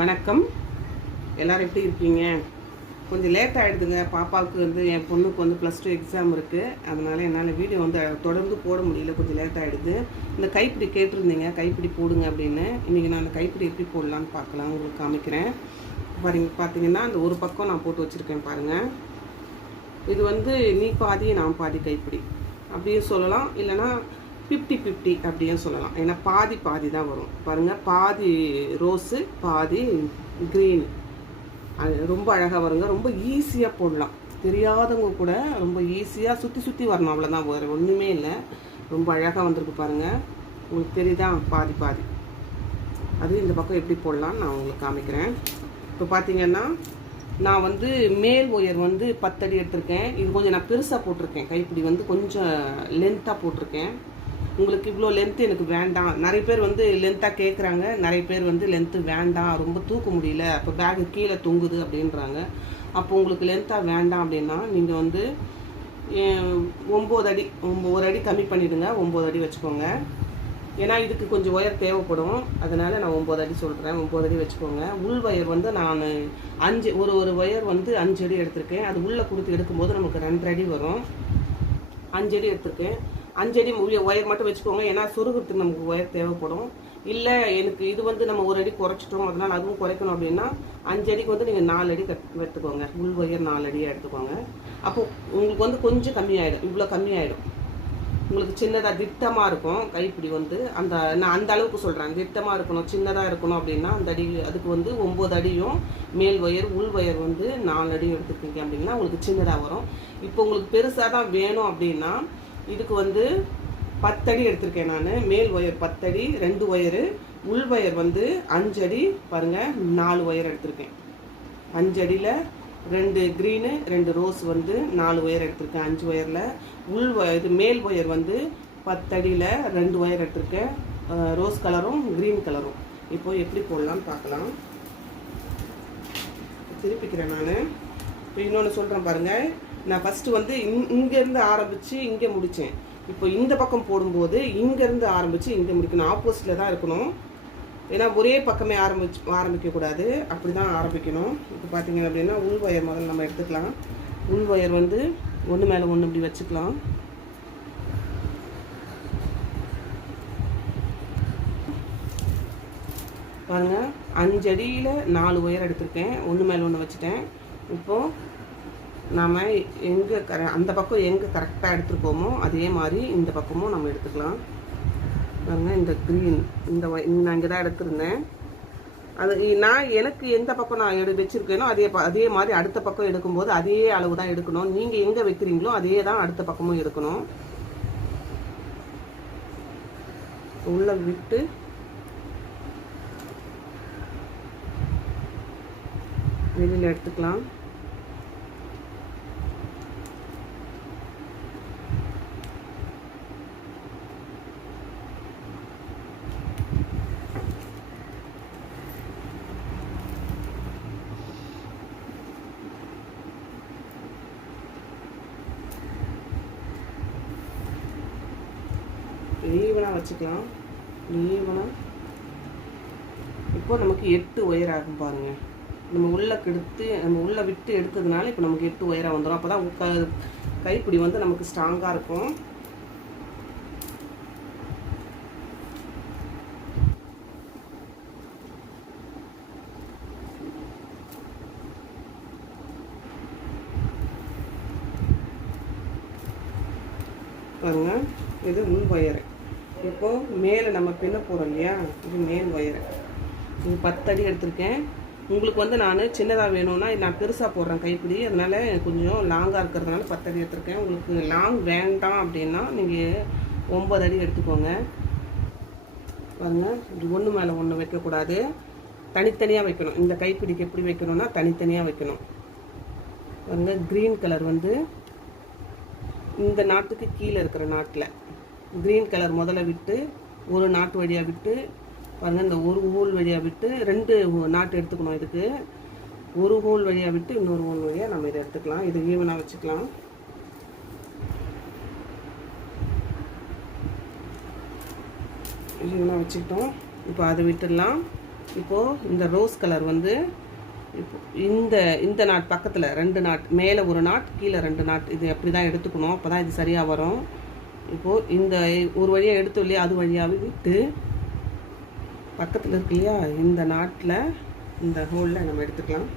வணக்கம். எல்லோரும் எப்படி இருக்கீங்க? கொஞ்சம் லேட் ஆகிடுதுங்க பாப்பாவுக்கு வந்து என் பொண்ணுக்கு வந்து ப்ளஸ் டூ எக்ஸாம் இருக்குது அதனால் என்னால் வீடியோ வந்து தொடர்ந்து போட முடியல. கொஞ்சம் லேட் ஆகிடுது இந்த கைப்பிடி கேட்டிருந்தீங்க. கைப்பிடி போடுங்க அப்படின்னு. இன்றைக்கி நான் அந்த கைப்பிடி எப்படி போடலான்னு பார்க்கலாம். உங்களுக்கு காமிக்கிறேன். பாருங்க பார்த்தீங்கன்னா அந்த ஒரு பக்கம் நான் போட்டு வச்சுருக்கேன் பாருங்கள் இது வந்து நீ பாதி நான் பாதி கைப்பிடி. அப்படியும் சொல்லலாம். இல்லைன்னா ஃபிஃப்டி ஃபிஃப்டி அப்படியும் சொல்லலாம். ஏன்னா பாதி பாதி தான் வரும். பாருங்கள் பாதி ரோஸு பாதி க்ரீன் அது ரொம்ப அழகாக வருங்க. ரொம்ப ஈஸியாக போடலாம். தெரியாதவங்க கூட ரொம்ப ஈஸியாக சுற்றி சுற்றி வரணும். அவ்வளோதான் வேறு ஒன்றுமே இல்லை. ரொம்ப அழகாக வந்திருக்கு பாருங்கள் உங்களுக்கு தெரியுதா? பாதி பாதி. அது இந்த பக்கம் எப்படி போடலாம்னு நான் உங்களுக்கு காமிக்கிறேன். இப்போ பார்த்தீங்கன்னா நான் வந்து மேல் ஒயர் வந்து பத்தடி எடுத்திருக்கேன். இது கொஞ்சம் நான் பெருசாக போட்டிருக்கேன். கைப்பிடி வந்து கொஞ்சம் லென்த்தாக போட்டிருக்கேன். உங்களுக்கு இவ்வளோ லென்த்து எனக்கு வேண்டாம். நிறைய பேர் வந்து லென்த்தாக கேட்குறாங்க நிறைய பேர் வந்து லென்த்து வேண்டாம். ரொம்ப தூக்க முடியல. அப்போ பேகு கீழே தொங்குது அப்படின்றாங்க. அப்போ உங்களுக்கு லென்த்தாக வேண்டாம் அப்படின்னா நீங்கள் வந்து ஒம்பது அடி ஒரு அடி கம்மி பண்ணிவிடுங்க ஒம்பது அடி வச்சுக்கோங்க. ஏன்னா இதுக்கு கொஞ்சம் ஒயர் தேவைப்படும். அதனால் நான் ஒம்பது அடி சொல்கிறேன் ஒம்பது அடி வச்சுக்கோங்க. உள் ஒயர் வந்து நான் அஞ்சு ஒரு ஒரு ஒயர் வந்து அஞ்சு அடி எடுத்திருக்கேன். அது உள்ளே கொடுத்து எடுக்கும்போது நமக்கு ரெண்டரை அடி வரும். அஞ்சு அடி எடுத்திருக்கேன். அஞ்சடி ஒயர் மட்டும் வச்சுக்கோங்க ஏன்னா சொருகிறதுக்கு நமக்கு ஒயர் தேவைப்படும். இல்லை எனக்கு இது வந்து நம்ம ஒரு அடி குறைச்சிட்டோம் அதனால் அதுவும் குறைக்கணும் அப்படின்னா அஞ்சடிக்கு வந்து நீங்கள் நாலு அடி கட் எடுத்துக்கோங்க. உள் ஒயர் நாலு அடியாக எடுத்துக்கோங்க. அப்போது உங்களுக்கு வந்து கொஞ்சம் கம்மியாயிடும். இவ்வளோ கம்மியாயிடும். உங்களுக்கு சின்னதாக திட்டமாக இருக்கும். கைப்பிடி வந்து அந்த நான் அந்த அளவுக்கு சொல்கிறேன் திட்டமாக இருக்கணும் சின்னதாக இருக்கணும் அப்படின்னா அந்த அடி அதுக்கு வந்து ஒம்பது அடியும் மேல் ஒயர் உள் ஒயர் வந்து நாலு அடியும் எடுத்துக்கிங்க அப்படின்னா உங்களுக்கு சின்னதாக வரும். இப்போ உங்களுக்கு பெருசாக தான் வேணும் அப்படின்னா இதுக்கு வந்து பத்தடி எடுத்திருக்கேன் நான். மேல் ஒயர் பத்தடி ரெண்டு ஒயரு. உள் ஒயர் வந்து அஞ்சடி. பாருங்கள் நாலு ஒயர் எடுத்திருக்கேன். அஞ்சடியில் ரெண்டு க்ரீனு ரெண்டு ரோஸ் வந்து நாலு ஒயர் எடுத்திருக்கேன் அஞ்சு ஒயரில். உள் ஒயர் இது மேல் ஒயர் வந்து பத்தடியில் ரெண்டு ஒயர் எடுத்திருக்கேன். ரோஸ் கலரும் க்ரீன் கலரும் இப்போ எப்படி போடலாம்னு பார்க்கலாம். திருப்பிக்கிறேன் நான். இப்போ இன்னொன்று சொல்கிறேன் பாருங்கள் நான் ஃபஸ்ட்டு வந்து இங் இங்கேருந்து ஆரம்பித்து இங்கே முடித்தேன் இப்போ இந்த பக்கம் போடும்போது இங்கேருந்து ஆரம்பித்து இங்கே முடிக்கணும் ஆப்போசிட்டில் தான் இருக்கணும். ஏன்னா ஒரே பக்கமே ஆரம்பிச்சு ஆரம்பிக்கக்கூடாது. அப்படி தான் ஆரம்பிக்கணும். இப்போ பார்த்தீங்க அப்படின்னா உள் ஒயர் முதல்ல நம்ம எடுத்துக்கலாம். உள் ஒயர் வந்து ஒன்று மேலே ஒன்று இப்படி வச்சுக்கலாம். பாருங்கள் அஞ்சடியில் நாலு ஒயர் எடுத்திருக்கேன். ஒன்று மேலே ஒன்று வச்சுட்டேன். இப்போது நாம் எங்கே கர அந்த பக்கம் எங்கே கரெக்டாக எடுத்துருக்கோமோ அதே மாதிரி இந்த பக்கமும் நம்ம எடுத்துக்கலாம். பாருங்கள் இந்த க்ரீன் இந்த நான் இங்கே தான் எடுத்திருந்தேன். அது நான் எனக்கு எந்த பக்கம் நான் எடு வச்சுருக்கேனோ அதே ப- அதே மாதிரி அடுத்த பக்கம் எடுக்கும்போது அதே அளவு தான் எடுக்கணும். நீங்கள் எங்கே வைக்கிறீங்களோ அதே தான் அடுத்த பக்கமும் எடுக்கணும். உள்ள விட்டு வெளியில் எடுத்துக்கலாம். ஈவனாக வச்சுக்கலாம். ஈவனாக இப்போ நமக்கு எட்டு ஒயர் ஆகும் பாருங்கள் நம்ம உள்ளே கெடுத்து நம்ம உள்ளே விட்டு எடுத்ததுனால இப்போ நமக்கு எட்டு ஒயராக வந்துடும் அப்போ தான் கைப்பிடி வந்து நமக்கு ஸ்ட்ராங்காக இருக்கும். பாருங்க. இது உள் ஒயரு. இப்போது மேலே நம்ம பின்ன போகிறோம் இல்லையா? இது மேல் ஒயரு இது பத்தடி எடுத்திருக்கேன். உங்களுக்கு வந்து நான் சின்னதாக வேணும்னா நான் பெருசாக போடுறேன் கைப்பிடி. அதனால் கொஞ்சம் லாங்காக இருக்கிறதுனால பத்தடி எடுத்திருக்கேன். உங்களுக்கு லாங் வேண்டாம் அப்படின்னா நீங்கள் ஒம்பது அடி எடுத்துக்கோங்க. பாருங்கள் இது ஒன்று மேலே ஒன்று வைக்கக்கூடாது. தனித்தனியாக வைக்கணும். இந்த கைப்பிடிக்கு எப்படி வைக்கணும்னா தனித்தனியாக வைக்கணும். பாருங்க க்ரீன் கலர் வந்து இந்த நாட்டுக்கு கீழே இருக்கிற நாட்டில். க்ரீன் கலர் முதல்ல விட்டு ஒரு நாட்டு வழியாக விட்டு பாருங்கள் இந்த ஒரு ஹோல் வழியாக விட்டு ரெண்டு நாட்டு எடுத்துக்கணும் இதுக்கு. ஒரு ஹோல் வழியாக விட்டு இன்னொரு ஹோல் வழியாக நம்ம இதை எடுத்துக்கலாம். இது ஈவனாக வச்சுக்கலாம். ஈவனாக வச்சுக்கிட்டோம். இப்போ அதை விட்டுடலாம். இப்போது இந்த ரோஸ் கலர் வந்து இப்போ இந்த இந்த நாட் பக்கத்தில் ரெண்டு நாட் மேலே ஒரு நாட் கீழே ரெண்டு நாட் இது அப்படி தான் எடுத்துக்கணும். அப்போ தான் இது சரியாக வரும். இப்போது இந்த ஒரு வழியாக எடுத்தோம் இல்லையா அது வழியாகவே விட்டு பக்கத்தில் இருக்கு இல்லையா இந்த நாட்டில் இந்த ஹோலில் நம்ம எடுத்துக்கலாம்.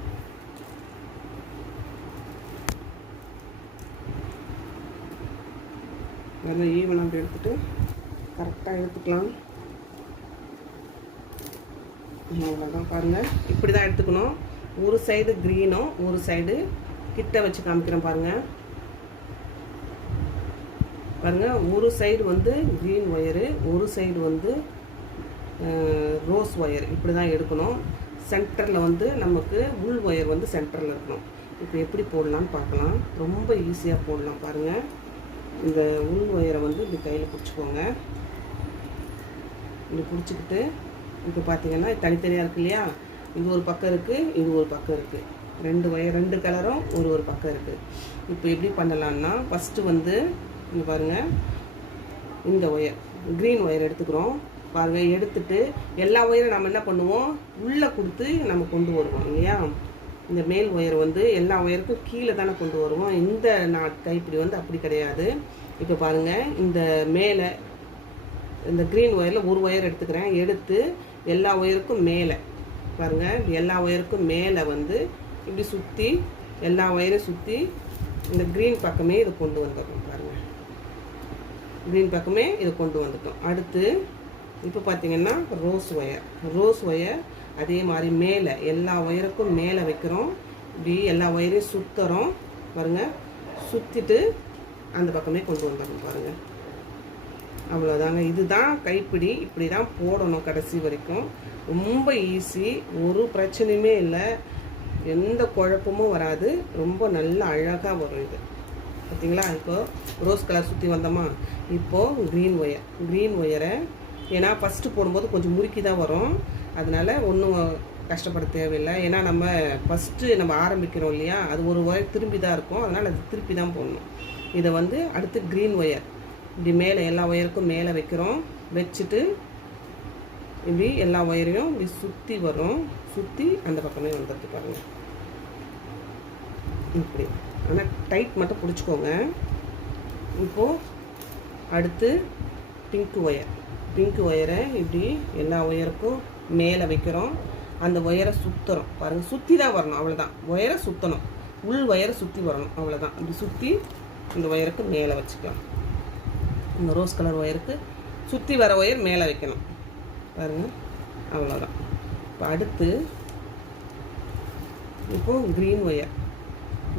நல்லா ஈவனாக எடுத்துட்டு கரெக்டாக எடுத்துக்கலாம். அவ்வளோதான் பாருங்கள் இப்படி தான் எடுத்துக்கணும். ஒரு சைடு க்ரீனும் ஒரு சைடு கிட்ட வச்சு காமிக்கிறேன் பாருங்கள் பாருங்கள் ஒரு சைடு வந்து க்ரீன் ஒயரு ஒரு சைடு வந்து ரோஸ் ஒயர் இப்படி தான் எடுக்கணும். சென்டரில் வந்து நமக்கு உள் ஒயர் வந்து சென்டரில் இருக்கணும். இப்போ எப்படி போடலான்னு பார்க்கலாம். ரொம்ப ஈஸியாக போடலாம் பாருங்கள் இந்த உள் ஒயரை வந்து இப்படி கையில் பிடிச்சிக்கோங்க. இப்படி பிடிச்சிக்கிட்டு இப்போ பார்த்தீங்கன்னா தனித்தனியாக இருக்கு இல்லையா? இது ஒரு பக்கம் இருக்குது இது ஒரு பக்கம் இருக்குது ரெண்டு ஒயர் ரெண்டு கலரும் ஒரு ஒரு பக்கம் இருக்குது இப்போ எப்படி பண்ணலான்னா ஃபஸ்ட்டு வந்து இங்கே பாருங்கள் இந்த ஒயர் க்ரீன் ஒயர் எடுத்துக்கிறோம். பாருங்கள் எடுத்துட்டு எல்லா ஒயரும் நம்ம என்ன பண்ணுவோம்? உள்ளே கொடுத்து நம்ம கொண்டு வருவோம் இல்லையா? இந்த மேல் ஒயர் வந்து எல்லா ஒயருக்கும் கீழே தானே கொண்டு வருவோம். இந்த நாட் கைப்பிடி வந்து அப்படி கிடையாது. இப்போ பாருங்கள் இந்த மேலே இந்த க்ரீன் ஒயரில் ஒரு ஒயர் எடுத்துக்கிறேன். எடுத்து எல்லா ஒயருக்கும் மேலே பாருங்கள் எல்லா ஒயருக்கும் மேலே வந்து இப்படி சுற்றி எல்லா ஒயரையும் சுற்றி இந்த க்ரீன் பக்கமே இதை கொண்டு வந்துடணும். க்ரீன் பக்கமே இதை கொண்டு வந்துட்டோம். அடுத்து இப்போ பார்த்தீங்கன்னா ரோஸ் ஒயர் ரோஸ் ஒயர் அதே மாதிரி மேலே எல்லா ஒயருக்கும் மேலே வைக்கிறோம். இப்படி எல்லா ஒயரையும் சுற்றுறோம் பாருங்கள் சுற்றிட்டு அந்த பக்கமே கொண்டு வந்துடணும் பாருங்கள் அவ்வளோதாங்க இதுதான் கைப்பிடி. இப்படி தான் போடணும் கடைசி வரைக்கும். ரொம்ப ஈஸி ஒரு பிரச்சனையுமே இல்லை. எந்த குழப்பமும் வராது. ரொம்ப நல்ல அழகாக வரும் இது. பார்த்தீங்களா இப்போது ரோஸ் கலர் சுற்றி வந்தோமா? இப்போது க்ரீன் ஒயர் க்ரீன் ஒயரை ஏன்னா ஃபஸ்ட்டு போடும்போது கொஞ்சம் முறுக்கி தான் வரும். அதனால் ஒன்றும் கஷ்டப்பட தேவையில்லை. ஏன்னா நம்ம ஃபஸ்ட்டு நம்ம ஆரம்பிக்கிறோம் இல்லையா? அது ஒரு ஒயர் திரும்பி தான் இருக்கும். அதனால் அது திருப்பி தான் போடணும். இதை வந்து அடுத்து க்ரீன் ஒயர் இப்படி மேலே எல்லா ஒயருக்கும் மேலே வைக்கிறோம். வச்சுட்டு இப்படி எல்லா ஒயரையும் இப்படி சுற்றி வரும். சுற்றி அந்த பக்கமே வந்துடுது பாருங்கள் இப்படி. ஆனால் டைட் மட்டும் பிடிச்சிக்கோங்க. இப்போது அடுத்து பிங்க் ஒயர் பிங்க் ஒயரை இப்படி எல்லா ஒயருக்கும் மேலே வைக்கிறோம். அந்த ஒயரை சுற்றுறோம் பாருங்கள் சுற்றி தான் வரணும் அவ்வளோதான் ஒயரை சுற்றணும் உள் ஒயரை சுற்றி வரணும் அவ்வளோதான் இப்படி சுற்றி இந்த ஒயருக்கு மேலே வச்சுக்கலாம். இந்த ரோஸ் கலர் ஒயருக்கு சுற்றி வர ஒயர் மேலே வைக்கணும். பாருங்கள் அவ்வளோதான் இப்போ அடுத்து இப்போது க்ரீன் ஒயர்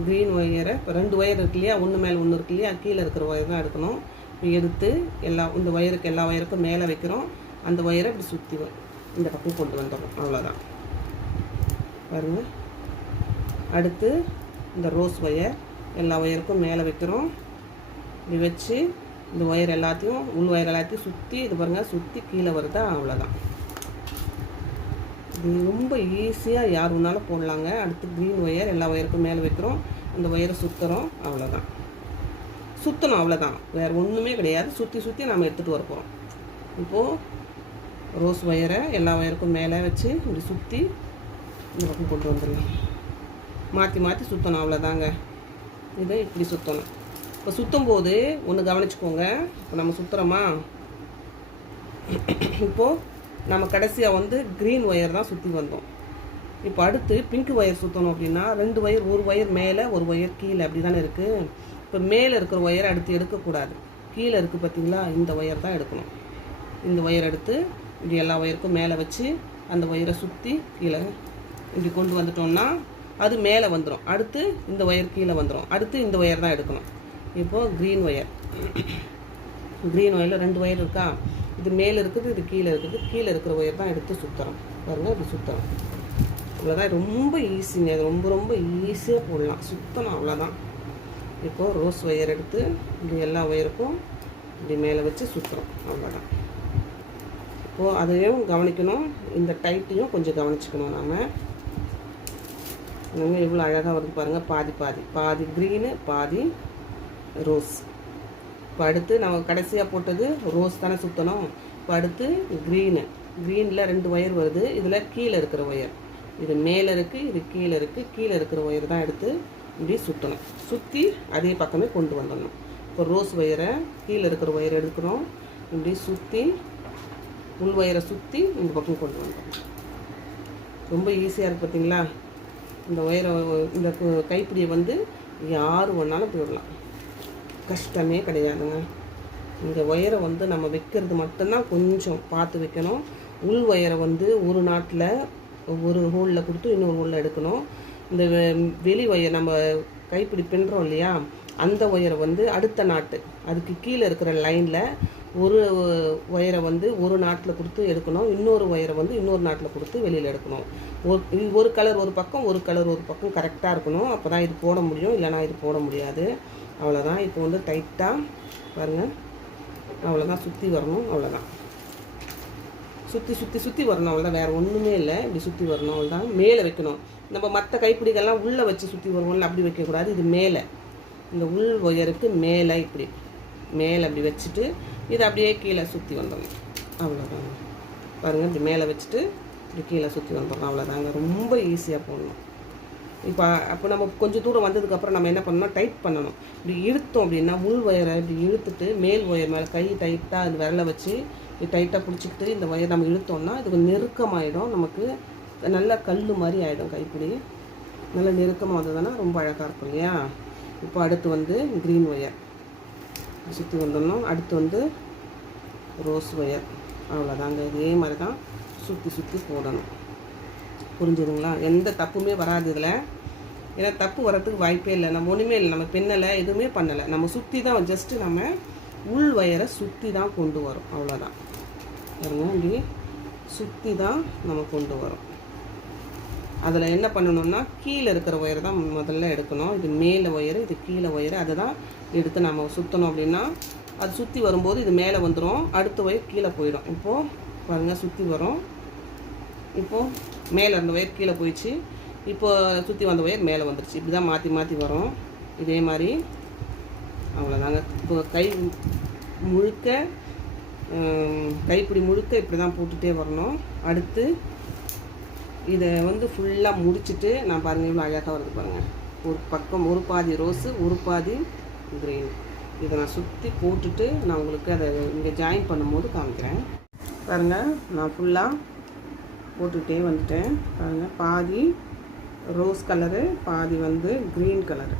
க்ரீன் ஒயரை இப்போ ரெண்டு ஒயர் இருக்கு இல்லையா? ஒன்று மேலே ஒன்று இருக்கு இல்லையா? கீழே இருக்கிற ஒயர் தான் எடுக்கணும். எடுத்து எல்லா இந்த ஒயருக்கு எல்லா ஒயருக்கும் மேலே வைக்கிறோம். அந்த ஒயரை இப்படி சுற்றி இந்த பக்கம் கொண்டு வந்துடும் அவ்வளோதான் பாருங்கள் அடுத்து இந்த ரோஸ் ஒயர் எல்லா ஒயருக்கும் மேலே வைக்கிறோம். இப்படி வச்சு இந்த ஒயர் எல்லாத்தையும் உள் ஒயர் எல்லாத்தையும் சுற்றி இது பாருங்கள் சுற்றி கீழே வருதா? அவ்வளோதான் ரொம்ப ஈஸியாக யார் வேணாலும் போடலாங்க. அடுத்து க்ரீன் ஒயர் எல்லா ஒயருக்கும் மேலே வைக்கிறோம். அந்த ஒயரை சுற்றுறோம் அவ்வளோதான் சுற்றணும் அவ்வளோதான் வேறு ஒன்றுமே கிடையாது. சுற்றி சுற்றி நம்ம எடுத்துகிட்டு வர போகிறோம் இப்போது ரோஸ் ஒயரை எல்லா ஒயருக்கும் மேலே வச்சு இப்படி சுற்றி இந்த பக்கம் கொண்டு வந்துடலாம். மாற்றி மாற்றி சுற்றணும் அவ்வளோதாங்க இதை இப்படி சுற்றணும் இப்போ சுற்றும் போது ஒன்று கவனிச்சுக்கோங்க. இப்போ நம்ம சுற்றுறோமா இப்போது நம்ம கடைசியாக வந்து க்ரீன் ஒயர் தான் சுற்றி வந்தோம். இப்போ அடுத்து பிங்க் ஒயர் சுற்றணும் அப்படின்னா ரெண்டு ஒயர் ஒரு ஒயர் மேலே ஒரு ஒயர் கீழே அப்படி தானே இருக்குது இப்போ மேலே இருக்கிற ஒயரை அடுத்து எடுக்கக்கூடாது. கீழே இருக்குது பார்த்தீங்களா? இந்த ஒயர் தான் எடுக்கணும். இந்த ஒயர் எடுத்து இப்படி எல்லா ஒயருக்கும் மேலே வச்சு அந்த ஒயரை சுற்றி கீழே இப்படி கொண்டு வந்துட்டோம்னா அது மேலே வந்துடும் அடுத்து இந்த ஒயர் கீழே வந்துடும் அடுத்து இந்த ஒயர் தான் எடுக்கணும். இப்போது க்ரீன் ஒயர் க்ரீன் ஒயரில் ரெண்டு ஒயர் இருக்கா? இது மேலே இருக்குது இது கீழே இருக்குது. கீழே இருக்கிற ஒயர் தான் எடுத்து சுற்றுறோம் பாருங்கள் இப்படி சுற்றுறோம் இவ்வளோதான் ரொம்ப ஈஸிங்க அது ரொம்ப ரொம்ப ஈஸியாக போடலாம். சுத்தணும் அவ்வளோதான் இப்போது ரோஸ் ஒயர் எடுத்து இப்படி எல்லா ஒயருக்கும் இப்படி மேலே வச்சு சுற்றுறோம் அவ்வளோதான் இப்போது அதையும் கவனிக்கணும். இந்த டைட்டையும் கொஞ்சம் கவனிச்சுக்கணும் நாம். நம்ம எவ்வளோ அழகாக வருது பாருங்கள் பாதி பாதி. பாதி க்ரீனு பாதி ரோஸ் இப்போ அடுத்து நம்ம கடைசியாக போட்டது ரோஸ் தானே சுற்றணும் இப்போ அடுத்து க்ரீனு க்ரீனில் ரெண்டு ஒயர் வருது. இதில் கீழே இருக்கிற ஒயர் இது மேலே இருக்குது இது கீழே இருக்குது கீழே இருக்கிற ஒயர் தான் எடுத்து இப்படி சுற்றணும் சுற்றி அதே பக்கமே கொண்டு வந்துடணும். இப்போ ரோஸ் ஒயரை கீழே இருக்கிற ஒயர் எடுக்கிறோம் இப்படி சுற்றி உள் ஒயரை சுற்றி இந்த பக்கம் கொண்டு வந்துடணும். ரொம்ப ஈஸியாக இருக்குது பார்த்தீங்களா இந்த ஒயரை இந்த கைப்பிடியை வந்து யார் வேணாலும் போடலாம் கஷ்டமே கிடையாதுங்க. இந்த ஒயரை வந்து நம்ம வைக்கிறது மட்டும்தான் கொஞ்சம் பார்த்து வைக்கணும். உள் ஒயரை வந்து ஒரு நாட்டில் ஒரு ஹோலில் கொடுத்து இன்னொரு ஹோலில் எடுக்கணும். இந்த வெ- வெளி ஒயர் நம்ம கைப்பிடி பின்னுறோம் இல்லையா? அந்த ஒயரை வந்து அடுத்த நாட்டு அதுக்கு கீழே இருக்கிற லைனில் ஒரு ஒயரை வந்து ஒரு நாட்டில் கொடுத்து எடுக்கணும். இன்னொரு ஒயரை வந்து இன்னொரு நாட்டில் கொடுத்து வெளியில் எடுக்கணும். ஒரு ஒரு கலர் ஒரு பக்கம் ஒரு கலர் ஒரு பக்கம் கரெக்டாக இருக்கணும். அப்போ தான் இது போட முடியும். இல்லைனா இது போட முடியாது. அவ்வளோதான் இப்போ வந்து டைட்டாக பாருங்கள் அவ்வளோதான் சுற்றி வரணும் அவ்வளோதான் சுற்றி சுற்றி சுற்றி வரணும் அவ்வளோதான் வேறு ஒன்றுமே இல்லை. இப்படி சுற்றி வரணும் அவ்வளோதான் மேலே வைக்கணும். நம்ம மற்ற கைப்பிடிகள்லாம் உள்ளே வச்சு சுற்றி வருவோம்ல அப்படி வைக்கக்கூடாது இது மேலே. இந்த உள் ஒயருக்கு மேலே இப்படி. மேலே அப்படி வச்சுட்டு இதை அப்படியே கீழே சுற்றி வந்துடணும். அவ்வளோதாங்க பாருங்கள் இப்படி மேலே வச்சுட்டு இப்படி கீழே சுற்றி வந்துடணும். அவ்வளோதாங்க ரொம்ப ஈஸியாக போடணும். இப்போ அப்போ நம்ம கொஞ்சம் தூரம் வந்ததுக்கப்புறம் நம்ம என்ன பண்ணணும் டைட் பண்ணணும். இப்படி இழுத்தோம் அப்படின்னா உள் ஒயரை இப்படி இழுத்துட்டு மேல் ஒயர் மேலே கை டைட்டாக அது விரலை வச்சு டைட்டாக பிடிச்சிக்கிட்டு இந்த ஒயர் நம்ம இழுத்தோம்னா இது கொஞ்சம் நெருக்கமாயிடும். நமக்கு நல்லா கல் மாதிரி ஆகிடும் கைப்பிடி. நல்லா நெருக்கமாக வந்ததுன்னா ரொம்ப அழகாக இருக்கும் இல்லையா? இப்போ அடுத்து வந்து க்ரீன் ஒயர் சுற்றி வந்துடணும். அடுத்து வந்து ரோஸ் ஒயர் அவ்வளோதாங்க இதே மாதிரி தான் சுற்றி சுற்றி போடணும். புரிஞ்சுதுங்களா? எந்த தப்புமே வராது இதில் ஏன்னா தப்பு வரத்துக்கு வாய்ப்பே இல்லை. நம்ம ஒன்றுமே இல்லை. நம்ம பின்னலை எதுவுமே பண்ணலை. நம்ம சுற்றி தான் ஜஸ்ட்டு நம்ம உள் வயரை சுற்றி தான் கொண்டு வரோம். அவ்வளோதான். பாருங்க இப்படி சுற்றி தான் நம்ம கொண்டு வரோம். அதில் என்ன பண்ணணும்னா கீழே இருக்கிற ஒயரை தான் முதல்ல எடுக்கணும். இது மேலே ஒயரு இது கீழே ஒயரு அதை தான் எடுத்து நம்ம சுற்றணும் அப்படின்னா அது சுற்றி வரும்போது இது மேலே வந்துடும் அடுத்த ஒயர் கீழே போயிடும். இப்போது பாருங்கள் சுற்றி வரும். இப்போது மேலே இருந்த ஒயர் கீழே போயிடுச்சு. இப்போது சுற்றி வந்த ஒயர் மேலே வந்துடுச்சு இப்படி தான் மாற்றி மாற்றி வரும். இதே மாதிரி. அவ்வளோதாங்க இப்போ கை முழுக்க கைப்பிடி முழுக்க இப்படி தான் போட்டுகிட்டே வரணும். அடுத்து இதை வந்து ஃபுல்லாக முடிச்சுட்டு நான் பாருங்கள் இவ்வளோ அழகாக வருது பாருங்கள் ஒரு பக்கம் ஒரு பாதி ரோஸு ஒரு பாதி க்ரீன் இதை நான் சுற்றி போட்டுட்டு நான் உங்களுக்கு அதை இங்கே ஜாயின் பண்ணும்போது காமிக்கிறேன். பாருங்கள் நான் ஃபுல்லாக போட்டுக்கிட்டே வந்துட்டேன். பாருங்கள் பாதி ரோஸ் கலரு பாதி வந்து க்ரீன் கலரு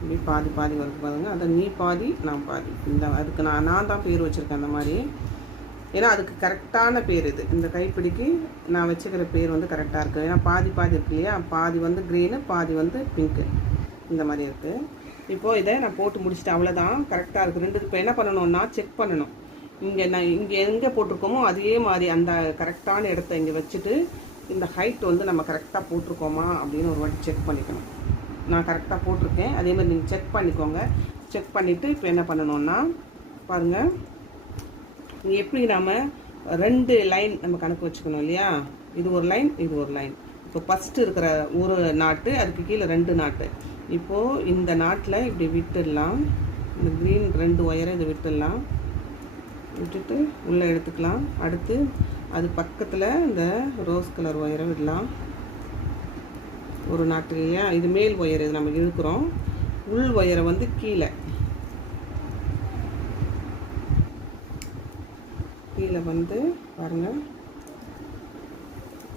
இப்படி பாதி பாதி வருது பாருங்கள் அதை நீ பாதி நான் பாதி. இந்த அதுக்கு நான் நான் தான் பேர் வச்சுருக்கேன் அந்த மாதிரி. ஏன்னா அதுக்கு கரெக்டான பேர் இது. இந்த கைப்பிடிக்கு நான் வச்சுக்கிற பேர் வந்து கரெக்டாக இருக்குது ஏன்னா பாதி பாதி இருக்கு இல்லையா? பாதி வந்து க்ரீனு பாதி வந்து பிங்க்கு இந்த மாதிரி இருக்குது இப்போது இதை நான் போட்டு முடிச்சுட்டு அவ்வளோதான் கரெக்டாக இருக்குது ரெண்டு இப்போ என்ன பண்ணணும்னா செக் பண்ணணும். இங்கே நான் இங்கே எங்கே போட்டிருக்கோமோ அதே மாதிரி அந்த கரெக்டான இடத்த இங்கே வச்சுட்டு இந்த ஹைட் வந்து நம்ம கரெக்டாக போட்டிருக்கோமா அப்படின்னு ஒரு வாட்டி செக் பண்ணிக்கணும். நான் கரெக்டாக போட்டிருக்கேன். அதே மாதிரி நீங்கள் செக் பண்ணிக்கோங்க. செக் பண்ணிவிட்டு இப்போ என்ன பண்ணணும்னா பாருங்கள் எப்படி நாம் ரெண்டு லைன் நம்ம கணக்கு வச்சுக்கணும் இல்லையா? இது ஒரு லைன் இது ஒரு லைன் இப்போ ஃபஸ்ட்டு இருக்கிற ஒரு நாட்டு அதுக்கு கீழே ரெண்டு நாட்டு. இப்போது இந்த நாட்டில் இப்படி விட்டுடலாம். இந்த க்ரீன் ரெண்டு ஒயரை இதை விட்டுடலாம். விட்டுட்டு உள்ளே எடுத்துக்கலாம். அடுத்து அது பக்கத்தில் இந்த ரோஸ் கலர் ஒயரை விடலாம். ஒரு நாட்டு இது மேல் ஒயர் இது நம்ம இழுக்கிறோம். உள் ஒயரை வந்து கீழே. கீழே வந்து பாருங்கள்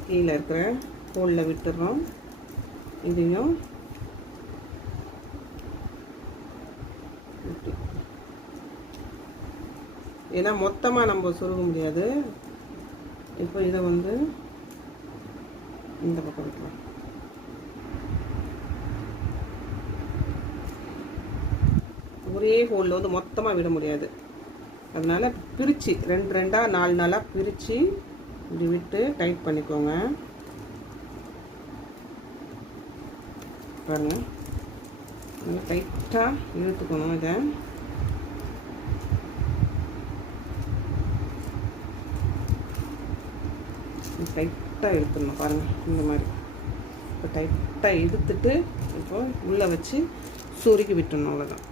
கீழே இருக்கிற ஹோலில் விட்டுடுறோம் இதையும் ஏன்னா மொத்தமாக நம்ம சுருக முடியாது. இப்போ இதை வந்து இந்த பக்கம் வைக்கலாம். ஒரே ஹோலில் வந்து மொத்தமாக விட முடியாது. அதனால் பிரித்து ரெண்டு ரெண்டாக நாலு நாளாக பிரித்து இப்படி விட்டு டைட் பண்ணிக்கோங்க. பாருங்கள் நல்லா டைட்டாக இழுத்துக்கணும் இதை. டைட்டாக இழுத்துடணும் பாருங்கள் இந்த மாதிரி. இப்போ டைட்டாக இழுத்துட்டு இப்போ உள்ளே வச்சு சுருக்கி விட்டுணும் அவ்வளோதான்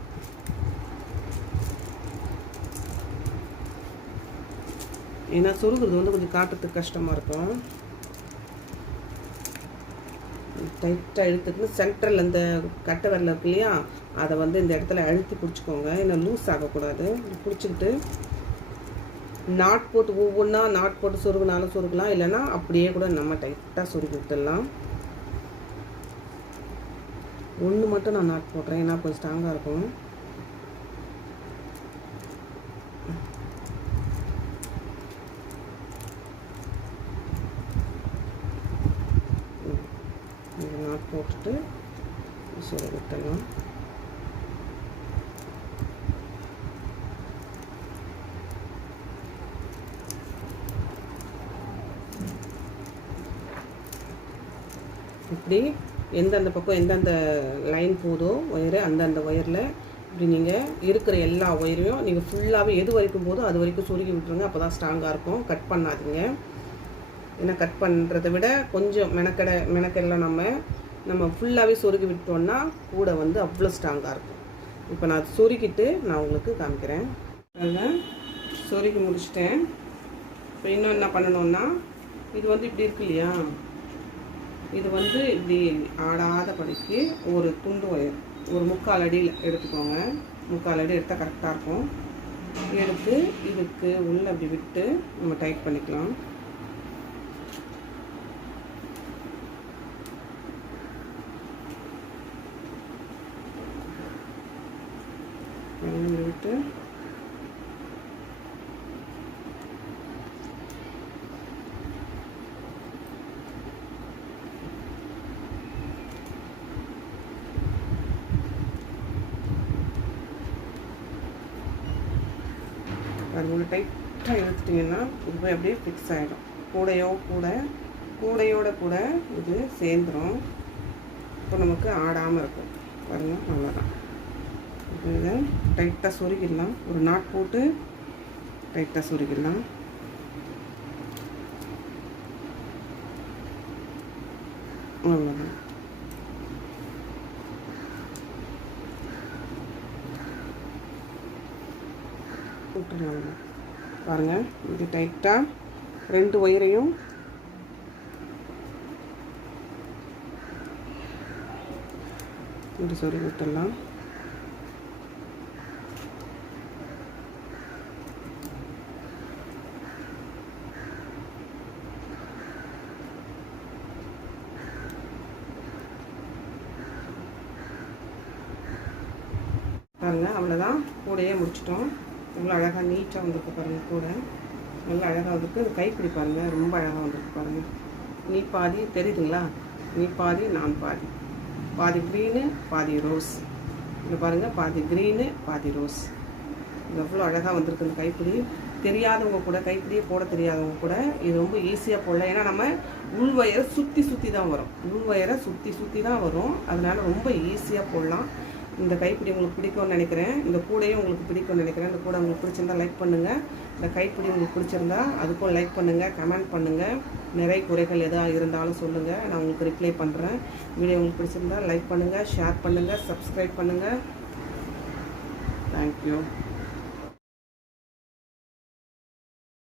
ஏன்னா சுருக்குறது வந்து கொஞ்சம் காட்டுறதுக்கு கஷ்டமாக இருக்கும். டைட்டாக இழுத்துட்டு சென்ட்ரல் அந்த கட்டை வரல இருக்கு இல்லையா அதை வந்து இந்த இடத்துல அழுத்தி பிடிச்சிக்கோங்க. ஏன்னா லூஸ் ஆகக்கூடாது. பிடிச்சிக்கிட்டு நாட் போட்டு ஒவ்வொன்றா நாட் போட்டு சொருகுனாலும் சொருகலாம் இல்லைன்னா அப்படியே கூட நம்ம டைட்டாக சொருகி விட்டுடலாம். ஒன்று மட்டும் நான் நாட் போடுறேன் ஏன்னா கொஞ்சம் ஸ்ட்ராங்காக இருக்கும். நாட் போட்டுட்டு சொருகி விட்டுடலாம். இப்படி எந்தெந்த பக்கம் எந்தெந்த லைன் போதோ ஒயரு அந்தந்த ஒயரில் இப்படி நீங்கள் இருக்கிற எல்லா ஒயரையும் நீங்கள் ஃபுல்லாகவே எது வரைக்கும் போதோ அது வரைக்கும் சுருக்கி விட்டுருங்க. அப்போ தான் ஸ்ட்ராங்காக இருக்கும். கட் பண்ணாதீங்க. ஏன்னா கட் பண்ணுறதை விட கொஞ்சம் மெனக்கடை மெனக்கெல்லாம் நம்ம நம்ம ஃபுல்லாகவே சுருக்கி விட்டோம்னா கூட வந்து அவ்வளோ ஸ்ட்ராங்காக இருக்கும். இப்போ நான் சுருக்கிட்டு நான் உங்களுக்கு காமிக்கிறேன். அதில் சொருகி முடிச்சிட்டேன். இப்போ இன்னும் என்ன பண்ணணும்னா இது வந்து இப்படி இருக்கு இல்லையா? இது வந்து இப்படி ஆடாத படிக்கு ஒரு துண்டு ஒயர் ஒரு முக்கால் அடியில் எடுத்துக்கோங்க. முக்கால் அடி எடுத்தால் கரெக்டாக இருக்கும். எடுத்து இதுக்கு உள்ளே அப்படி விட்டு நம்ம டைட் பண்ணிக்கலாம். விட்டு டைட்டாக இழுத்துட்டிங்கன்னா இது போய் அப்படியே ஃபிக்ஸ் ஆகிடும் கூடையோ கூட கூடையோட கூட இது சேர்ந்துடும் இப்போ நமக்கு ஆடாமல் இருக்கும். பாருங்கள் அவ்வளோதான் இப்போ இதை டைட்டாக சொருகிடலாம். ஒரு நாட் போட்டு டைட்டாக சொருகிடலாம். அவ்வளோதான் விட்டுருவாங்க பாருங்கள் இது டைட்டாக ரெண்டு ஒயரையும் இப்படி சொல்லி விட்டுடலாம் பாருங்கள் அவ்வளோதான் கூடையே முடிச்சிட்டோம். எவ்வளோ அழகாக நீட்டாக வந்திருக்கு பாருங்கள் கூட. நல்லா அழகாக வந்திருக்கு. இது கைப்பிடி பாருங்கள் ரொம்ப அழகாக வந்திருக்கு பாருங்கள் நீ பாதி தெரியுதுங்களா? நீ பாதி நான் பாதி. பாதி க்ரீனு பாதி ரோஸ் இங்கே பாருங்கள் பாதி க்ரீனு பாதி ரோஸ் இது எவ்வளோ அழகாக வந்திருக்கு இந்த கைப்பிடி. தெரியாதவங்க கூட கைப்பிடியே போட தெரியாதவங்க கூட இது ரொம்ப ஈஸியாக போடலாம். ஏன்னா நம்ம உள் வயரை சுற்றி சுற்றி தான் வரும். உள் வயரை சுற்றி சுற்றி தான் வரும். அதனால் ரொம்ப ஈஸியாக போடலாம். இந்த கைப்பிடி உங்களுக்கு பிடிக்கும்னு நினைக்கிறேன். இந்த கூடையும் உங்களுக்கு பிடிக்கும்னு நினைக்கிறேன். இந்த கூடை உங்களுக்கு பிடிச்சிருந்தா லைக் பண்ணுங்கள் இந்த கைப்பிடி உங்களுக்கு பிடிச்சிருந்தா அதுக்கும் லைக் பண்ணுங்கள் கமெண்ட் பண்ணுங்கள் நிறைய குறைகள் எதாக இருந்தாலும் சொல்லுங்கள் நான் உங்களுக்கு ரிப்ளை பண்ணுறேன் வீடியோ உங்களுக்கு பிடிச்சிருந்தா லைக் பண்ணுங்கள் ஷேர் பண்ணுங்கள் சப்ஸ்கிரைப் பண்ணுங்கள் தேங்க்யூ